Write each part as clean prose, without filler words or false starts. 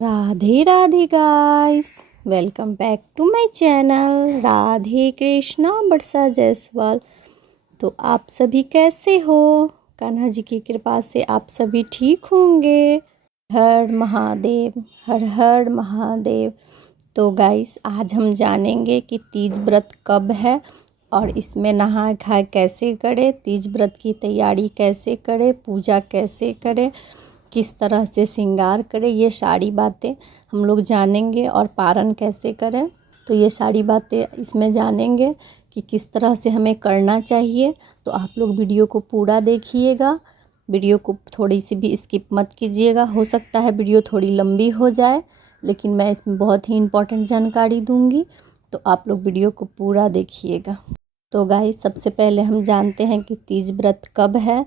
Radhe Radhe guys, welcome back to my channel Radhe Krishna Barsa Jaiswal. तो आप सभी कैसे हो? कान्हा जी की कृपा से आप सभी ठीक होंगे। हर महादेव, हर हर महादेव। तो गाइस, आज हम जानेंगे कि तीज व्रत कब है और इसमें नहाए खाए कैसे करें, तीज व्रत की तैयारी कैसे करें, पूजा कैसे करें, किस तरह से श्रृंगार करें, ये सारी बातें हम लोग जानेंगे। और पारण कैसे करें, तो ये सारी बातें इसमें जानेंगे कि किस तरह से हमें करना चाहिए। तो आप लोग वीडियो को पूरा देखिएगा, वीडियो को थोड़ी सी भी स्किप मत कीजिएगा। हो सकता है वीडियो थोड़ी लंबी हो जाए, लेकिन मैं इसमें बहुत ही इम्पोर्टेंट जानकारी दूंगी, तो आप लोग वीडियो को पूरा देखिएगा। तो गाइस, सबसे पहले हम जानते हैं कि तीज व्रत कब है।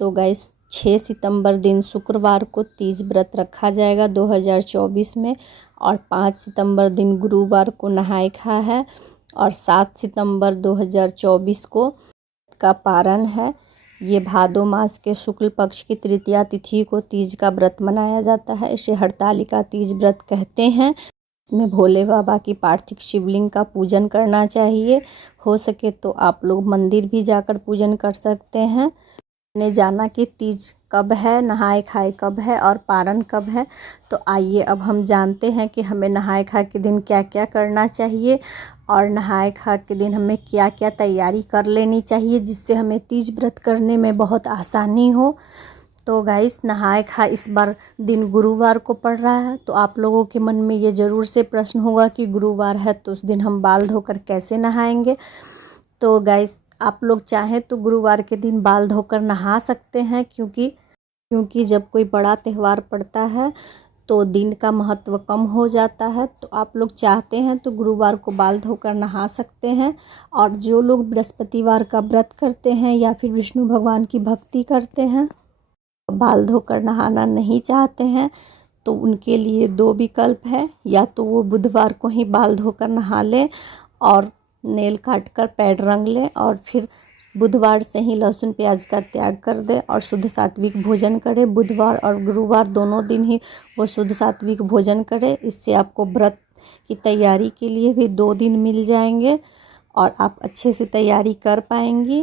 तो गाइस, 6 सितंबर दिन शुक्रवार को तीज व्रत रखा जाएगा 2024 में, और 5 सितंबर दिन गुरुवार को नहाय खा है, और 7 सितंबर 2024 को का पारण है। ये भादो मास के शुक्ल पक्ष की तृतीया तिथि को तीज का व्रत मनाया जाता है। इसे हरतालिका तीज व्रत कहते हैं। इसमें भोले बाबा की पार्थिव शिवलिंग का पूजन करना चाहिए। हो सके तो आप लोग मंदिर भी जाकर पूजन कर सकते हैं। ने जाना कि तीज कब है, नहाय खाए कब है और पारण कब है। तो आइए अब हम जानते हैं कि हमें नहाय खाए के दिन क्या क्या करना चाहिए, और नहाय खा के दिन हमें क्या क्या तैयारी कर लेनी चाहिए जिससे हमें तीज व्रत करने में बहुत आसानी हो। तो गाइस, नहाय खा इस बार दिन गुरुवार को पड़ रहा है, तो आप लोगों के मन में ये ज़रूर से प्रश्न होगा कि गुरुवार है तो उस दिन हम बाल धोकर कैसे नहाएंगे। तो गाइस, आप लोग चाहें तो गुरुवार के दिन बाल धोकर नहा सकते हैं, क्योंकि जब कोई बड़ा त्यौहार पड़ता है तो दिन का महत्व कम हो जाता है। तो आप लोग चाहते हैं तो गुरुवार को बाल धोकर नहा सकते हैं। और जो लोग बृहस्पतिवार का व्रत करते हैं या फिर विष्णु भगवान की भक्ति करते हैं, बाल धोकर नहाना नहीं चाहते हैं, तो उनके लिए 2 विकल्प है। या तो वो बुधवार को ही बाल धोकर नहा लें और नेल काट कर पैड रंग लें, और फिर बुधवार से ही लहसुन प्याज का त्याग कर दें और शुद्ध सात्विक भोजन करें। बुधवार और गुरुवार दोनों दिन ही वो शुद्ध सात्विक भोजन करें। इससे आपको व्रत की तैयारी के लिए भी 2 दिन मिल जाएंगे और आप अच्छे से तैयारी कर पाएंगी।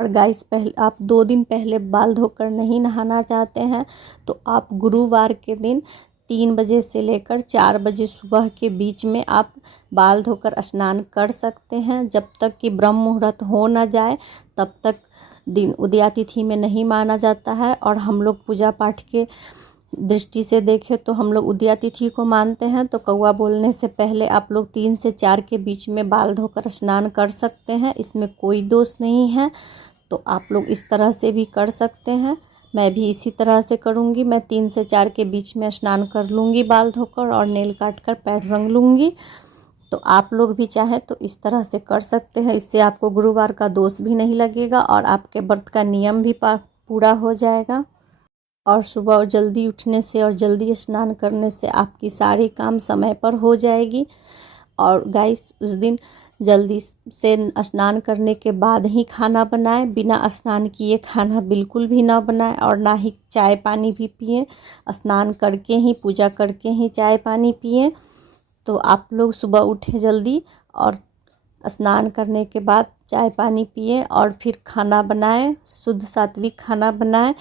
और गाइस, पहले आप 2 दिन पहले बाल धोकर नहीं नहाना चाहते हैं तो आप गुरुवार के दिन 3 बजे से लेकर 4 बजे सुबह के बीच में आप बाल धोकर स्नान कर सकते हैं। जब तक कि ब्रह्म मुहूर्त हो ना जाए तब तक दिन उदया तिथि में नहीं माना जाता है। और हम लोग पूजा पाठ के दृष्टि से देखें तो हम लोग उदया तिथि को मानते हैं। तो कौवा बोलने से पहले आप लोग 3 से 4 के बीच में बाल धोकर स्नान कर सकते हैं, इसमें कोई दोष नहीं है। तो आप लोग इस तरह से भी कर सकते हैं। मैं भी इसी तरह से करूँगी। मैं 3 से 4 के बीच में स्नान कर लूँगी बाल धोकर और नेल काट कर पैर रंग लूँगी। तो आप लोग भी चाहें तो इस तरह से कर सकते हैं। इससे आपको गुरुवार का दोष भी नहीं लगेगा और आपके व्रत का नियम भी पूरा हो जाएगा। और सुबह जल्दी उठने से और जल्दी स्नान करने से आपकी सारी काम समय पर हो जाएगी। और गाइस, उस दिन जल्दी से स्नान करने के बाद ही खाना बनाएं। बिना स्नान किए खाना बिल्कुल भी ना बनाएं, और ना ही चाय पानी भी पिएं। स्नान करके ही, पूजा करके ही चाय पानी पिएं। तो आप लोग सुबह उठें जल्दी और स्नान करने के बाद चाय पानी पिएं और फिर खाना बनाएं, शुद्ध सात्विक खाना बनाएं।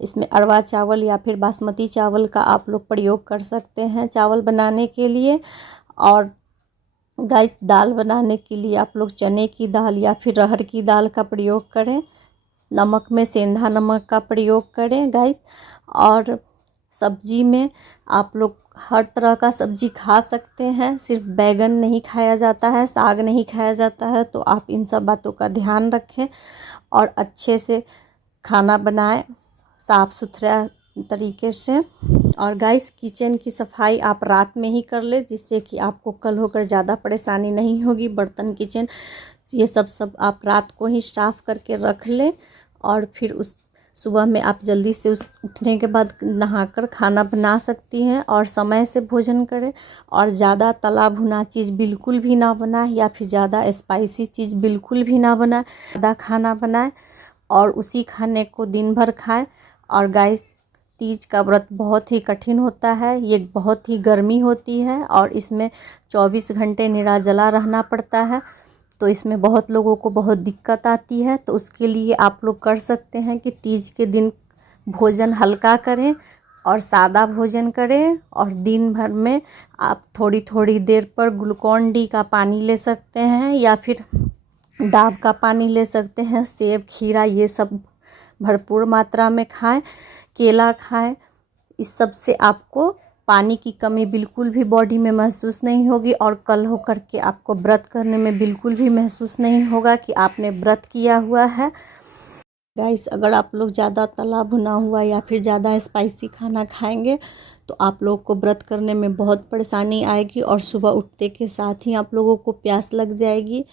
इसमें अरवा चावल या फिर बासमती चावल का आप लोग प्रयोग कर सकते हैं चावल बनाने के लिए। और गाइस, दाल बनाने के लिए आप लोग चने की दाल या फिर अरहर की दाल का प्रयोग करें। नमक में सेंधा नमक का प्रयोग करें गाइस। और सब्जी में आप लोग हर तरह का सब्जी खा सकते हैं, सिर्फ बैगन नहीं खाया जाता है, साग नहीं खाया जाता है। तो आप इन सब बातों का ध्यान रखें और अच्छे से खाना बनाएं, साफ़ सुथरा तरीके से। और गाइस, किचन की सफाई आप रात में ही कर ले, जिससे कि आपको कल होकर ज़्यादा परेशानी नहीं होगी। बर्तन, किचन, ये सब आप रात को ही साफ़ करके रख लें। और फिर उस सुबह में आप जल्दी से उठने के बाद नहाकर खाना बना सकती हैं और समय से भोजन करें। और ज़्यादा तला भुना चीज़ बिल्कुल भी ना बनाए, या फिर ज़्यादा स्पाइसी चीज़ बिल्कुल भी ना बनाए। ज़्यादा खाना बनाए और उसी खाने को दिन भर खाएं। और गाइस, तीज का व्रत बहुत ही कठिन होता है, ये बहुत ही गर्मी होती है और इसमें 24 घंटे निर्जला रहना पड़ता है। तो इसमें बहुत लोगों को बहुत दिक्कत आती है। तो उसके लिए आप लोग कर सकते हैं कि तीज के दिन भोजन हल्का करें और सादा भोजन करें, और दिन भर में आप थोड़ी थोड़ी देर पर ग्लूकॉन डी का पानी ले सकते हैं या फिर डाब का पानी ले सकते हैं। सेब, खीरा ये सब भरपूर मात्रा में खाएं, केला खाएं। इस सब से आपको पानी की कमी बिल्कुल भी बॉडी में महसूस नहीं होगी और कल हो करके आपको व्रत करने में बिल्कुल भी महसूस नहीं होगा कि आपने व्रत किया हुआ है। गाइस, अगर आप लोग ज़्यादा तला भुना हुआ या फिर ज़्यादा स्पाइसी खाना खाएंगे तो आप लोग को व्रत करने में बहुत परेशानी आएगी और सुबह उठते के साथ ही आप लोगों को प्यास लग जाएगी।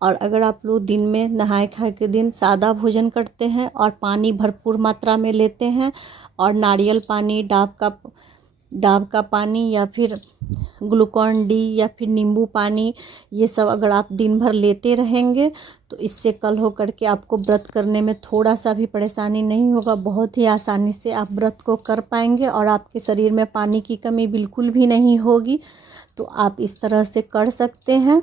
और अगर आप लोग दिन में नहाए खाए के दिन सादा भोजन करते हैं और पानी भरपूर मात्रा में लेते हैं और नारियल पानी, डाब का पानी या फिर ग्लूकॉन डी या फिर नींबू पानी, ये सब अगर आप दिन भर लेते रहेंगे तो इससे कल हो करके आपको व्रत करने में थोड़ा सा भी परेशानी नहीं होगा। बहुत ही आसानी से आप व्रत को कर पाएंगे और आपके शरीर में पानी की कमी बिल्कुल भी नहीं होगी। तो आप इस तरह से कर सकते हैं।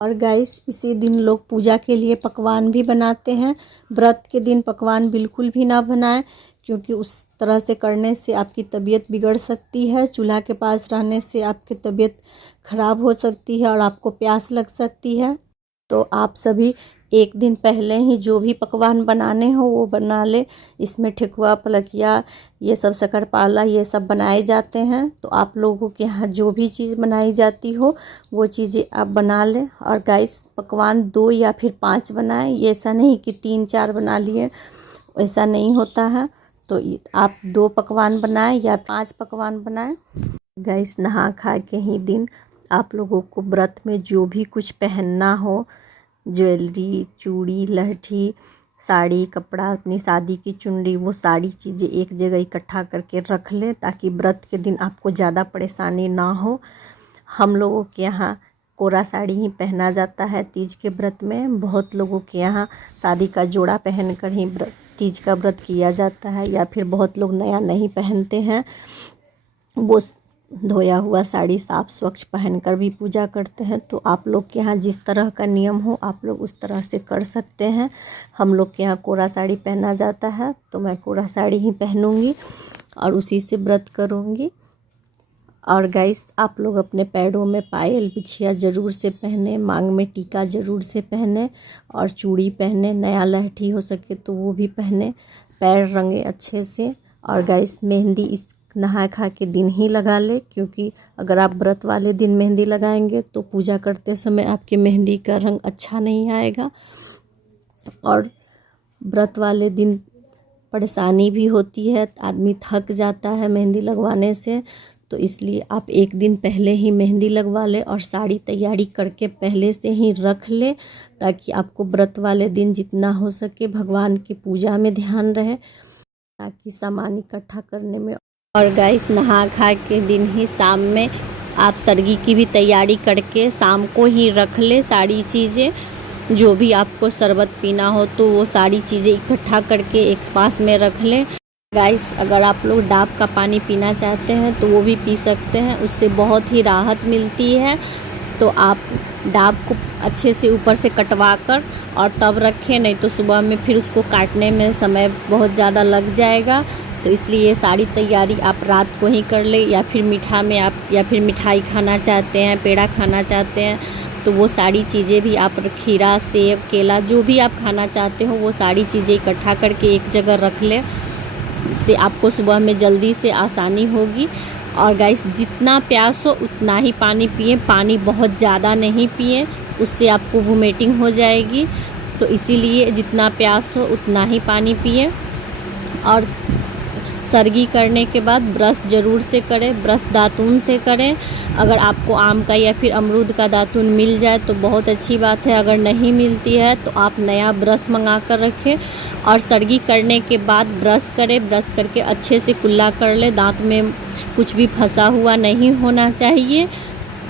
और गाइस, इसी दिन लोग पूजा के लिए पकवान भी बनाते हैं। व्रत के दिन पकवान बिल्कुल भी ना बनाएं, क्योंकि उस तरह से करने से आपकी तबीयत बिगड़ सकती है। चूल्हा के पास रहने से आपकी तबीयत खराब हो सकती है और आपको प्यास लग सकती है। तो आप सभी एक दिन पहले ही जो भी पकवान बनाने हो वो बना ले। इसमें ठेकुआ, पलकिया, ये सब शक्करपाला, ये सब बनाए जाते हैं। तो आप लोगों के यहाँ जो भी चीज़ बनाई जाती हो वो चीज़ें आप बना लें। और गाइस, पकवान 2 या फिर 5 बनाएं, ये ऐसा नहीं कि 3-4 बना लिए, ऐसा नहीं होता है। तो आप 2 पकवान बनाएं या 5 पकवान बनाएं। गाइस, नहा खा के ही दिन आप लोगों को व्रत में जो भी कुछ पहनना हो, ज्वेलरी, चूड़ी, लहठी, साड़ी, कपड़ा, अपनी शादी की चुनरी, वो सारी चीज़ें एक जगह इकट्ठा करके रख लें ताकि व्रत के दिन आपको ज़्यादा परेशानी ना हो। हम लोगों के यहाँ कोरा साड़ी ही पहना जाता है तीज के व्रत में। बहुत लोगों के यहाँ शादी का जोड़ा पहनकर ही तीज का व्रत किया जाता है, या फिर बहुत लोग नया नहीं पहनते हैं, वो धोया हुआ साड़ी साफ स्वच्छ पहनकर भी पूजा करते हैं। तो आप लोग के यहाँ जिस तरह का नियम हो आप लोग उस तरह से कर सकते हैं। हम लोग के यहाँ कोरा साड़ी पहना जाता है, तो मैं कोरा साड़ी ही पहनूंगी और उसी से व्रत करूंगी। और गाइस, आप लोग अपने पैरों में पायल, बिछिया ज़रूर से पहने, मांग में टीका ज़रूर से पहने और चूड़ी पहने, नया लहठी हो सके तो वो भी पहने, पैर रंगे अच्छे से। और गाइस, मेहंदी इस नहा खा के दिन ही लगा ले, क्योंकि अगर आप व्रत वाले दिन मेहंदी लगाएंगे तो पूजा करते समय आपके मेहंदी का रंग अच्छा नहीं आएगा और व्रत वाले दिन परेशानी भी होती है, आदमी थक जाता है मेहंदी लगवाने से। तो इसलिए आप एक दिन पहले ही मेहंदी लगवा लें और साड़ी तैयारी करके पहले से ही रख ले, ताकि आपको व्रत वाले दिन जितना हो सके भगवान की पूजा में ध्यान रहे, ताकि सामान इकट्ठा करने में। और गाइस, नहा खा के दिन ही शाम में आप सरगी की भी तैयारी करके शाम को ही रख ले सारी चीज़ें। जो भी आपको शरबत पीना हो तो वो सारी चीज़ें इकट्ठा करके एक पास में रख लें। गाइस, अगर आप लोग डाब का पानी पीना चाहते हैं तो वो भी पी सकते हैं, उससे बहुत ही राहत मिलती है। तो आप डाब को अच्छे से ऊपर से कटवा कर और तब रखें, नहीं तो सुबह में फिर उसको काटने में समय बहुत ज़्यादा लग जाएगा। तो इसलिए ये सारी तैयारी आप रात को ही कर ले, या फिर मीठा में आप या फिर मिठाई खाना चाहते हैं, पेड़ा खाना चाहते हैं तो वो सारी चीज़ें भी आप, खीरा, सेब, केला, जो भी आप खाना चाहते हो वो सारी चीज़ें इकट्ठा करके एक जगह रख लें। इससे आपको सुबह में जल्दी से आसानी होगी। और गाइस, जितना प्यास हो उतना ही पानी पिए, पानी बहुत ज़्यादा नहीं पिए, उससे आपको वोमिटिंग हो जाएगी। तो इसीलिए जितना प्यास हो उतना ही पानी पिए। और सरगी करने के बाद ब्रश ज़रूर से करें, ब्रश दातून से करें। अगर आपको आम का या फिर अमरूद का दातून मिल जाए तो बहुत अच्छी बात है, अगर नहीं मिलती है तो आप नया ब्रश मंगा कर रखें। और सरगी करने के बाद ब्रश करें, ब्रश करके अच्छे से कुल्ला कर ले, दांत में कुछ भी फंसा हुआ नहीं होना चाहिए।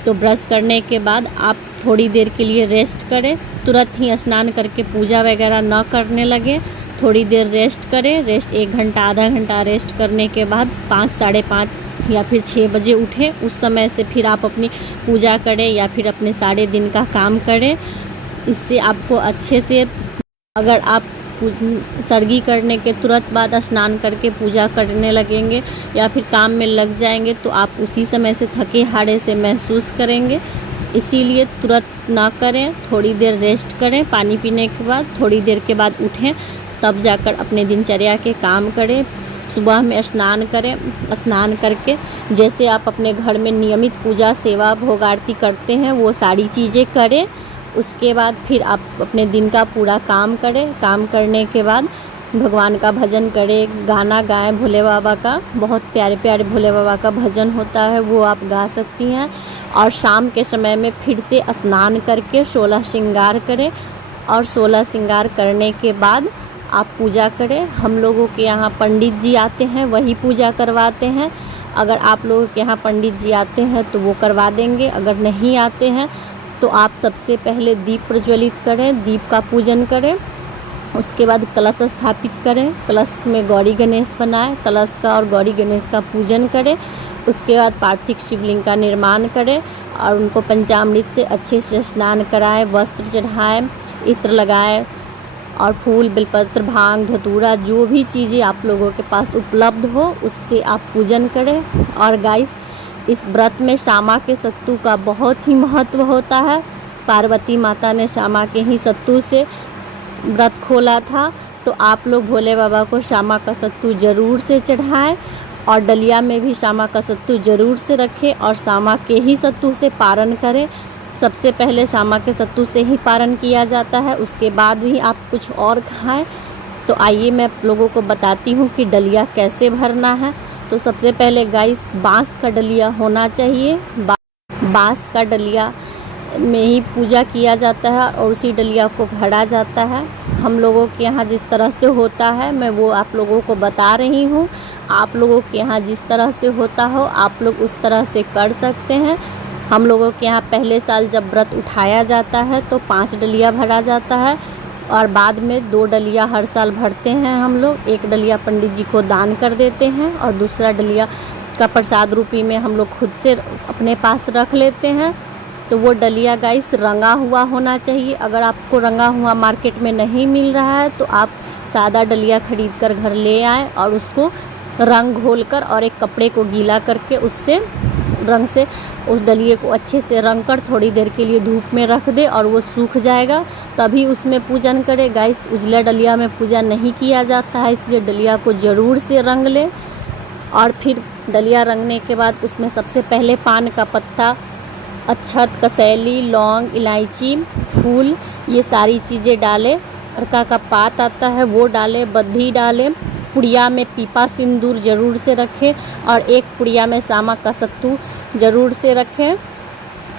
तो ब्रश करने के बाद आप थोड़ी देर के लिए रेस्ट करें, तुरंत ही स्नान करके पूजा वगैरह ना करने लगे। थोड़ी देर रेस्ट करें। रेस्ट 1 घंटा आधा घंटा रेस्ट करने के बाद 5 साढ़े 5 या फिर 6 बजे उठें। उस समय से फिर आप अपनी पूजा करें या फिर अपने सारे दिन का काम करें। इससे आपको अच्छे से, अगर आप सर्गी करने के तुरंत बाद स्नान करके पूजा करने लगेंगे या फिर काम में लग जाएंगे तो आप उसी समय से थके हारे से महसूस करेंगे। इसीलिए तुरंत ना करें, थोड़ी देर रेस्ट करें। पानी पीने के बाद थोड़ी देर के बाद उठें, तब जाकर अपने दिनचर्या के काम करें। सुबह में स्नान करें। स्नान करके जैसे आप अपने घर में नियमित पूजा सेवा भोग आरती करते हैं वो सारी चीज़ें करें। उसके बाद फिर आप अपने दिन का पूरा काम करें। काम करने के बाद भगवान का भजन करें, गाना गाएं भोले बाबा का। बहुत प्यारे प्यारे भोले बाबा का भजन होता है, वो आप गा सकती हैं। और शाम के समय में फिर से स्नान करके 16 श्रृंगार करें और 16 श्रृंगार करने के बाद आप पूजा करें। हम लोगों के यहाँ पंडित जी आते हैं, वही पूजा करवाते हैं। अगर आप लोगों के यहाँ पंडित जी आते हैं तो वो करवा देंगे। अगर नहीं आते हैं तो आप सबसे पहले दीप प्रज्वलित करें, दीप का पूजन करें। उसके बाद कलश स्थापित करें, कलश में गौरी गणेश बनाएं, कलश का और गौरी गणेश का पूजन करें। उसके बाद पार्थिव शिवलिंग का निर्माण करें और उनको पंचामृत से अच्छे से स्नान कराएं, वस्त्र चढ़ाएं, इत्र लगाएं और फूल, बेलपत्र, भांग, धतूरा, जो भी चीज़ें आप लोगों के पास उपलब्ध हो उससे आप पूजन करें। और गाइस, इस व्रत में श्यामा के सत्तू का बहुत ही महत्व होता है। पार्वती माता ने श्यामा के ही सत्तू से व्रत खोला था, तो आप लोग भोले बाबा को श्यामा का सत्तू ज़रूर से चढ़ाएं और डलिया में भी श्यामा का सत्तू ज़रूर से रखें और श्यामा के ही सत्तू से पारण करें। सबसे पहले श्यामा के सत्तू से ही पारण किया जाता है, उसके बाद भी आप कुछ और खाएं। तो आइए मैं आप लोगों को बताती हूँ कि डलिया कैसे भरना है। तो सबसे पहले गाइस, बांस का डलिया होना चाहिए। बांस का डलिया में ही पूजा किया जाता है और उसी डलिया को भरा जाता है। हम लोगों के यहाँ जिस तरह से होता है मैं वो आप लोगों को बता रही हूँ। आप लोगों के यहाँ जिस तरह से होता हो आप लोग उस तरह से कर सकते हैं। हम लोगों के यहाँ पहले साल जब व्रत उठाया जाता है तो 5 डलिया भरा जाता है और बाद में 2 डलिया हर साल भरते हैं हम लोग। 1 डलिया पंडित जी को दान कर देते हैं और दूसरा डलिया का प्रसाद रूपी में हम लोग खुद से अपने पास रख लेते हैं। तो वो डलिया गाइस रंगा हुआ होना चाहिए। अगर आपको रंगा हुआ मार्केट में नहीं मिल रहा है तो आप सादा डलिया खरीद कर घर ले आएँ और उसको रंग घोल कर और एक कपड़े को गीला करके उससे रंग से उस डलिए को अच्छे से रंग कर थोड़ी देर के लिए धूप में रख दे और वो सूख जाएगा, तभी उसमें पूजन करें। गाइस, उजला डलिया में पूजा नहीं किया जाता है, इसलिए डलिया को ज़रूर से रंग ले। और फिर डलिया रंगने के बाद उसमें सबसे पहले पान का पत्ता, अक्षत, कसैली, लौंग, इलायची, फूल, ये सारी चीज़ें डालें। अरका का पात आता है वो डालें, बद्धी डालें। पुड़िया में पीपा सिंदूर ज़रूर से रखें और एक पुड़िया में श्यामा का सत्तू ज़रूर से रखें।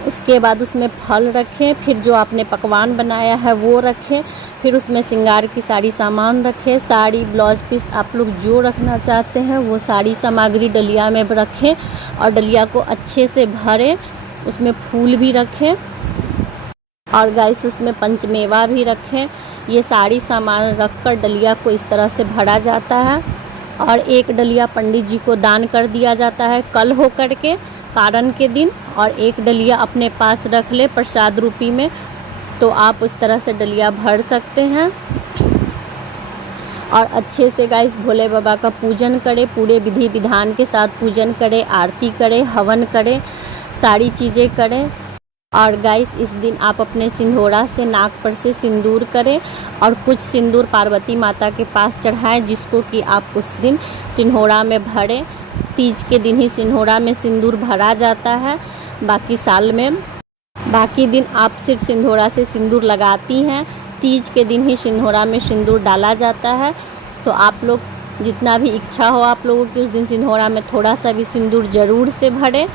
उसके बाद उसमें फल रखें, फिर जो आपने पकवान बनाया है वो रखें, फिर उसमें श्रृंगार की सारी सामान रखें। साड़ी, ब्लाउज पीस आप लोग जो रखना चाहते हैं वो सारी सामग्री डलिया में रखें और डलिया को अच्छे से भरें। उसमें फूल भी रखें और गाइस उसमें पंचमेवा भी रखें। ये सारी सामान रखकर डलिया को इस तरह से भरा जाता है और एक डलिया पंडित जी को दान कर दिया जाता है कल हो करके पारण के दिन, और एक डलिया अपने पास रख ले प्रसाद रूपी में। तो आप उस तरह से डलिया भर सकते हैं और अच्छे से गाइस भोले बाबा का पूजन करें, पूरे विधि विधान के साथ पूजन करें, आरती करें, हवन करें, सारी चीज़ें करें। और गाइस इस दिन आप अपने सिंदूरा से नाक पर से सिंदूर करें और कुछ सिंदूर पार्वती माता के पास चढ़ाएं, जिसको कि आप उस दिन सिंदूरा में भरें। तीज के दिन ही सिंदूरा में सिंदूर भरा जाता है, बाकी साल में बाकी दिन आप सिर्फ सिंदूरा से सिंदूर लगाती हैं। तीज के दिन ही सिंदूरा में सिंदूर डाला जाता है। तो आप लोग जितना भी इच्छा हो आप लोगों की, उस दिन सिंदूरा में थोड़ा सा भी सिंदूर ज़रूर से भरें।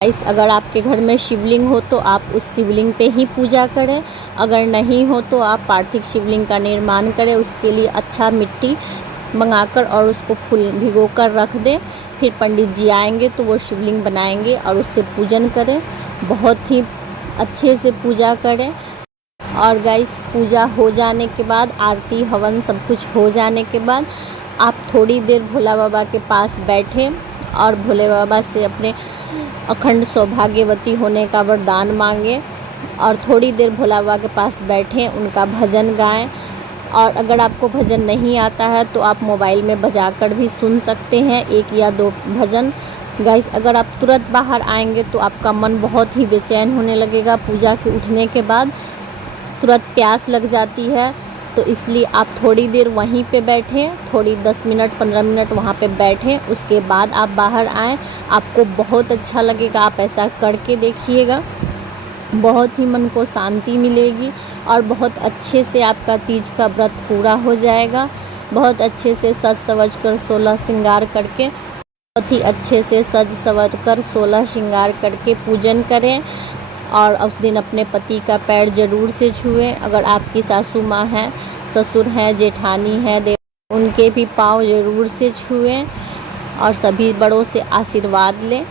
अगर आपके घर में शिवलिंग हो तो आप उस शिवलिंग पे ही पूजा करें, अगर नहीं हो तो आप पार्थिव शिवलिंग का निर्माण करें। उसके लिए अच्छा मिट्टी मंगाकर और उसको फूल भिगोकर रख दें, फिर पंडित जी आएंगे तो वो शिवलिंग बनाएंगे और उससे पूजन करें। बहुत ही अच्छे से पूजा करें और गाइस पूजा हो जाने के बाद, आरती हवन सब कुछ हो जाने के बाद आप थोड़ी देर भोला बाबा के पास बैठें और भोले बाबा से अपने अखंड सौभाग्यवती होने का वरदान मांगें और थोड़ी देर भोला बाबा के पास बैठें, उनका भजन गाएं। और अगर आपको भजन नहीं आता है तो आप मोबाइल में बजाकर भी सुन सकते हैं 1 या 2 भजन। गाइस अगर आप तुरंत बाहर आएंगे तो आपका मन बहुत ही बेचैन होने लगेगा। पूजा के उठने के बाद तुरंत प्यास लग जाती है, तो इसलिए आप थोड़ी देर वहीं पे बैठें, थोड़ी 10 मिनट 15 मिनट वहाँ पे बैठें, उसके बाद आप बाहर आएँ। आपको बहुत अच्छा लगेगा, आप ऐसा करके देखिएगा, बहुत ही मन को शांति मिलेगी और बहुत अच्छे से आपका तीज का व्रत पूरा हो जाएगा। बहुत अच्छे से सज सवज कर 16 श्रृंगार करके, बहुत ही अच्छे से सज सवज कर 16 श्रृंगार करके पूजन करें। और उस दिन अपने पति का पैर जरूर से छुएं। अगर आपकी सासू माँ हैं, ससुर हैं, जेठानी हैं, देवर, उनके भी पाँव जरूर से छुएं और सभी बड़ों से आशीर्वाद लें।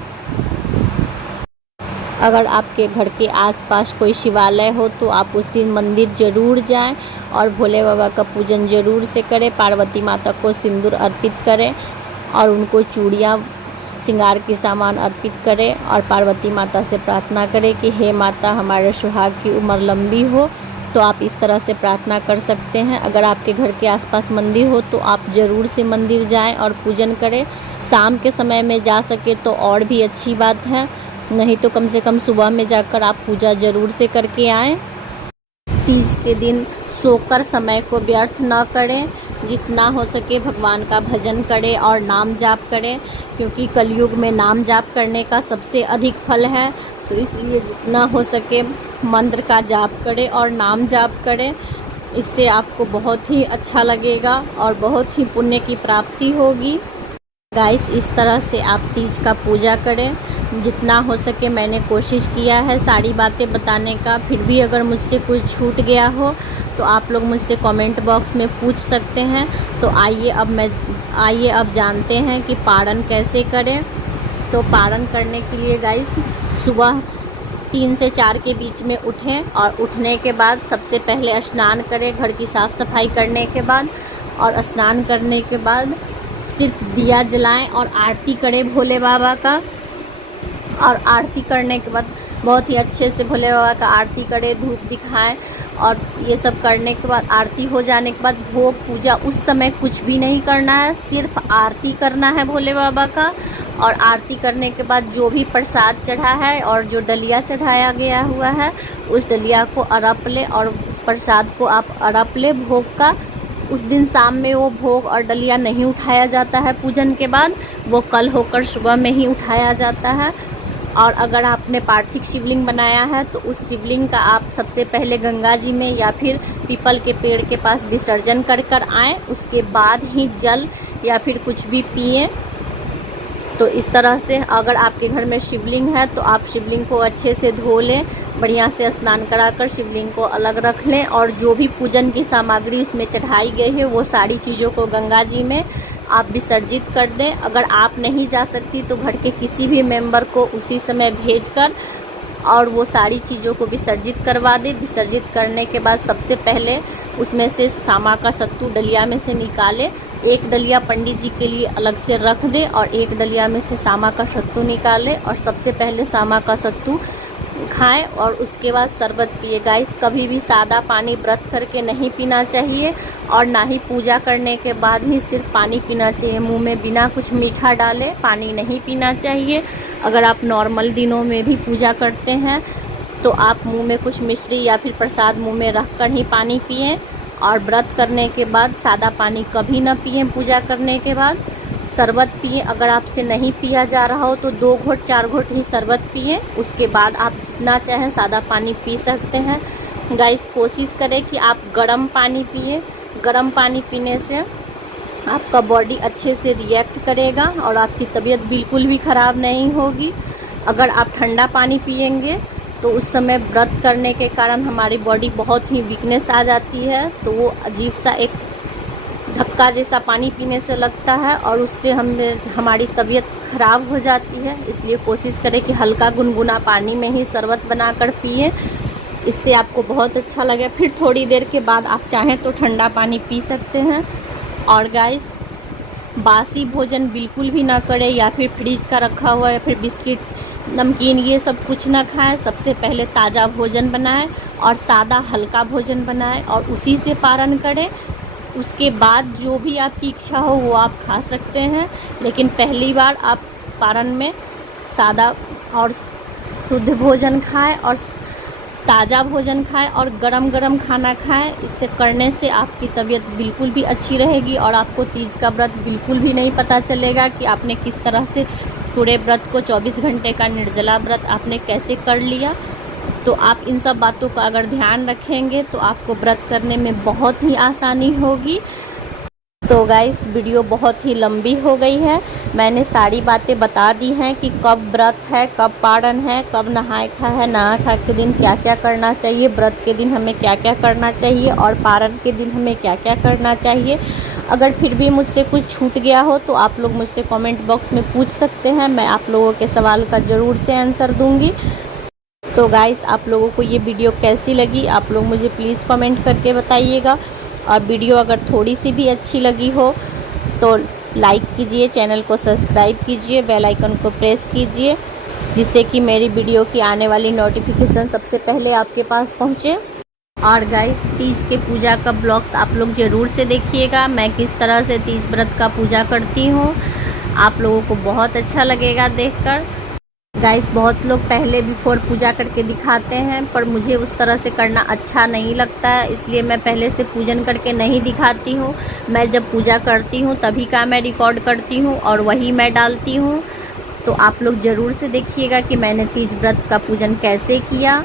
अगर आपके घर के आसपास कोई शिवालय हो तो आप उस दिन मंदिर ज़रूर जाएं और भोले बाबा का पूजन ज़रूर से करें। पार्वती माता को सिंदूर अर्पित करें और उनको चूड़ियाँ श्रृंगार के सामान अर्पित करें और पार्वती माता से प्रार्थना करें कि हे माता, हमारे सुहाग की उम्र लंबी हो। तो आप इस तरह से प्रार्थना कर सकते हैं। अगर आपके घर के आसपास मंदिर हो तो आप ज़रूर से मंदिर जाएं और पूजन करें। शाम के समय में जा सके तो और भी अच्छी बात है, नहीं तो कम से कम सुबह में जाकर आप पूजा ज़रूर से करके आएँ। तीज के दिन सोकर समय को व्यर्थ ना करें, जितना हो सके भगवान का भजन करें और नाम जाप करें, क्योंकि कलयुग में नाम जाप करने का सबसे अधिक फल है। तो इसलिए जितना हो सके मंत्र का जाप करें और नाम जाप करें, इससे आपको बहुत ही अच्छा लगेगा और बहुत ही पुण्य की प्राप्ति होगी। गाइस इस तरह से आप तीज का पूजा करें, जितना हो सके मैंने कोशिश किया है सारी बातें बताने का। फिर भी अगर मुझसे कुछ छूट गया हो तो आप लोग मुझसे कमेंट बॉक्स में पूछ सकते हैं। तो आइए अब जानते हैं कि पारण कैसे करें। तो पारण करने के लिए गाइस सुबह 3 से 4 के बीच में उठें और उठने के बाद सबसे पहले स्नान करें, घर की साफ़ सफाई करने के बाद। और स्नान करने के बाद सिर्फ दिया जलाएं और आरती करें भोले बाबा का। और आरती करने के बाद बहुत ही अच्छे से भोले बाबा का आरती करें, धूप दिखाएं। और ये सब करने के बाद, आरती हो जाने के बाद भोग पूजा उस समय कुछ भी नहीं करना है, सिर्फ आरती करना है भोले बाबा का। और आरती करने के बाद जो भी प्रसाद चढ़ा है और जो डलिया चढ़ाया गया हुआ है, उस डलिया को अरप ले और उस प्रसाद को आप अरप ले भोग का। उस दिन शाम में वो भोग और डलिया नहीं उठाया जाता है पूजन के बाद, वो कल होकर सुबह में ही उठाया जाता है। और अगर आपने पार्थिव शिवलिंग बनाया है तो उस शिवलिंग का आप सबसे पहले गंगा जी में या फिर पीपल के पेड़ के पास विसर्जन कर आएँ, उसके बाद ही जल या फिर कुछ भी पिएं। तो इस तरह से अगर आपके घर में शिवलिंग है तो आप शिवलिंग को अच्छे से धो लें, बढ़िया से स्नान कराकर शिवलिंग को अलग रख लें। और जो भी पूजन की सामग्री उसमें चढ़ाई गई है वो सारी चीज़ों को गंगा जी में आप विसर्जित कर दें। अगर आप नहीं जा सकती तो घर के किसी भी मेंबर को उसी समय भेजकर और वो सारी चीज़ों को विसर्जित करवा दें। विसर्जित करने के बाद सबसे पहले उसमें से सामा का सत्तू डलिया में से निकालें। एक डलिया पंडित जी के लिए अलग से रख दें और एक डलिया में से सामा का सत्तू निकालें और सबसे पहले सामा का सत्तू खाएं और उसके बाद शरबत पिए। गाइस कभी भी सादा पानी व्रत करके नहीं पीना चाहिए और ना ही पूजा करने के बाद ही सिर्फ पानी पीना चाहिए। मुंह में बिना कुछ मीठा डाले पानी नहीं पीना चाहिए। अगर आप नॉर्मल दिनों में भी पूजा करते हैं तो आप मुंह में कुछ मिश्री या फिर प्रसाद मुंह में रख कर ही पानी पिएं। और व्रत करने के बाद सादा पानी कभी ना पिएं। पूजा करने के बाद शरबत पिए। अगर आपसे नहीं पिया जा रहा हो तो 2 घोट 4 घोट ही शरबत पिए। उसके बाद आप जितना चाहें सादा पानी पी सकते हैं। गाइस कोशिश करें कि आप गर्म पानी पिए। गर्म पानी पीने से आपका बॉडी अच्छे से रिएक्ट करेगा और आपकी तबीयत बिल्कुल भी ख़राब नहीं होगी। अगर आप ठंडा पानी पिएंगे तो उस समय व्रत करने के कारण हमारी बॉडी बहुत ही वीकनेस आ जाती है, तो वो अजीब सा एक धक्का जैसा पानी पीने से लगता है और उससे हमारी तबीयत ख़राब हो जाती है। इसलिए कोशिश करें कि हल्का गुनगुना पानी में ही शरबत बनाकर पिए। इससे आपको बहुत अच्छा लगेगा। फिर थोड़ी देर के बाद आप चाहें तो ठंडा पानी पी सकते हैं। और गाइस, बासी भोजन बिल्कुल भी ना करें, या फिर फ्रिज का रखा हुआ या फिर बिस्किट नमकीन ये सब कुछ ना खाएं। सबसे पहले ताज़ा भोजन बनाएं और सादा हल्का भोजन बनाएं और उसी से पारण करें। उसके बाद जो भी आपकी इच्छा हो वो आप खा सकते हैं, लेकिन पहली बार आप पारण में सादा और शुद्ध भोजन खाएं और ताज़ा भोजन खाएं और गरम गरम खाना खाएं। इससे करने से आपकी तबीयत बिल्कुल भी अच्छी रहेगी और आपको तीज का व्रत बिल्कुल भी नहीं पता चलेगा कि आपने किस तरह से पूरे व्रत को 24 घंटे का निर्जला व्रत आपने कैसे कर लिया। तो आप इन सब बातों का अगर ध्यान रखेंगे तो आपको व्रत करने में बहुत ही आसानी होगी। तो गाइस, वीडियो बहुत ही लंबी हो गई है। मैंने सारी बातें बता दी हैं कि कब व्रत है, कब पारण है, कब नहाए खा है, नहा खा के दिन क्या क्या करना चाहिए, व्रत के दिन हमें क्या क्या करना चाहिए और पारण के दिन हमें क्या क्या करना चाहिए। अगर फिर भी मुझसे कुछ छूट गया हो तो आप लोग मुझसे कमेंट बॉक्स में पूछ सकते हैं, मैं आप लोगों के सवाल का ज़रूर से आंसर दूँगी। तो गाइस, आप लोगों को ये वीडियो कैसी लगी आप लोग मुझे प्लीज़ कमेंट करके बताइएगा। और वीडियो अगर थोड़ी सी भी अच्छी लगी हो तो लाइक कीजिए, चैनल को सब्सक्राइब कीजिए, बेल आइकन को प्रेस कीजिए, जिससे कि मेरी वीडियो की आने वाली नोटिफिकेशन सबसे पहले आपके पास पहुँचे। और गाइस, तीज के पूजा का ब्लॉग्स आप लोग ज़रूर से देखिएगा, मैं किस तरह से तीज व्रत का पूजा करती हूँ। आप लोगों को बहुत अच्छा लगेगा देखकर। गाइस, बहुत लोग पहले बिफोर पूजा करके दिखाते हैं, पर मुझे उस तरह से करना अच्छा नहीं लगता है, इसलिए मैं पहले से पूजन करके नहीं दिखाती हूँ। मैं जब पूजा करती हूँ तभी का मैं रिकॉर्ड करती हूँ और वही मैं डालती हूँ। तो आप लोग ज़रूर से देखिएगा कि मैंने तीज व्रत का पूजन कैसे किया।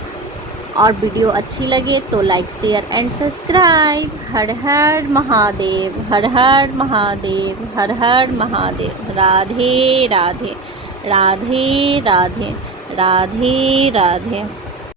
और वीडियो अच्छी लगे तो like, share and subscribe. Her her Mahadev, her her Mahadev, her her Mahadev. Radhe Radhe, Radhe Radhe, Radhe Radhe.